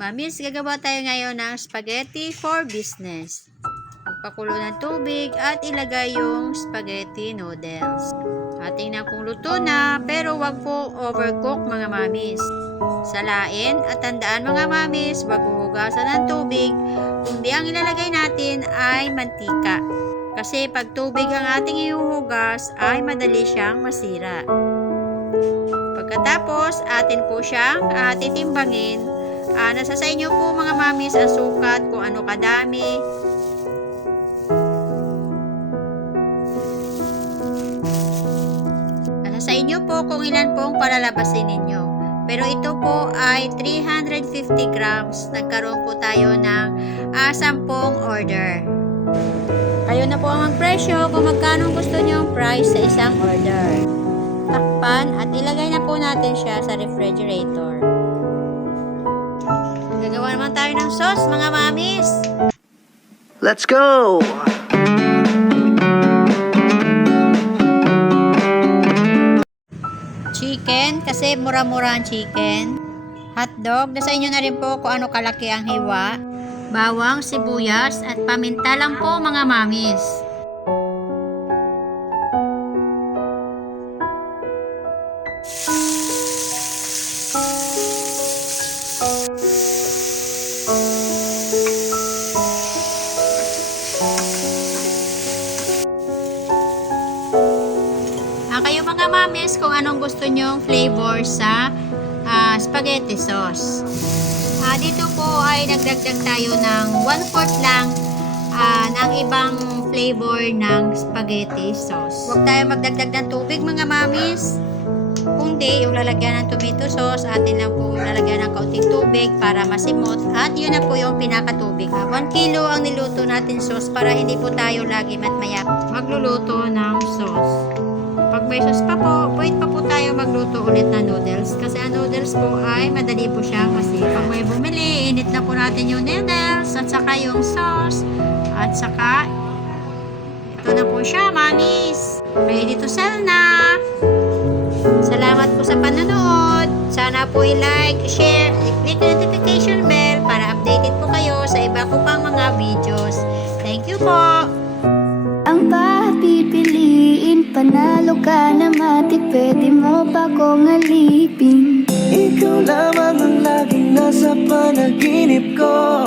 Mamis, gagawa tayo ngayon ng spaghetti for business. Magpakulo ng tubig at ilagay yung spaghetti noodles. At tingnan kung luto na, pero wag po overcook mga mamis. Salain at tandaan mga mamis, wag huhugasan ng tubig, kundi ang ilalagay natin ay mantika. Kasi pag tubig ang ating ihuhugas ay madali siyang masira. Pagkatapos, atin po siyang titimbangin. Nasa sa inyo po mga mamis ang sukat kung ano kadami. Nasa sa inyo po kung ilan pong palalabasin ninyo. Pero ito po ay 350 grams. Nagkaroon po tayo ng 10 order. Kayo na po ang magpresyo kung magkano gusto nyo ang price sa isang order. Takpan at ilagay na po natin siya sa refrigerator. Gagawa naman tayo ng sauce mga mamis. Let's go! Chicken, kasi mura-mura ang chicken. Hotdog, nasa inyo na rin po kung ano kalaki ang hiwa. Bawang, sibuyas, at paminta lang po mga mamis. Kayo mga mamis kung anong gusto nyong flavor sa spaghetti sauce. Dito po ay nagdagdag tayo ng 1/4 lang ng ibang flavor ng spaghetti sauce. Huwag tayo magdagdag ng tubig mga mamis. Kundi yung lalagyan ng tomato sauce, atin lang po lalagyan ng kaunting tubig para masimot. At yun na po yung pinakatubig. 1 kilo ang niluto natin sauce para hindi po tayo lagi matmaya magluluto ng sauce. Pag may sauce pa po, pwede pa po tayo magluto ulit ng noodles. Kasi ang noodles po ay madali po siyang masira. Pag may bumili, init na po natin yung noodles at saka yung sauce. At saka, ito na po siya, mamis. Ready to sell na. Salamat po sa panonood. Sana po i-like, share, i-click notification bell para updated po kayo sa iba ko pang mga videos. Thank you po. Ang papipiliin, panalo ka na matik, pwede mo pa kong alipin. Ikaw lamang ang laging nasa panaginip ko.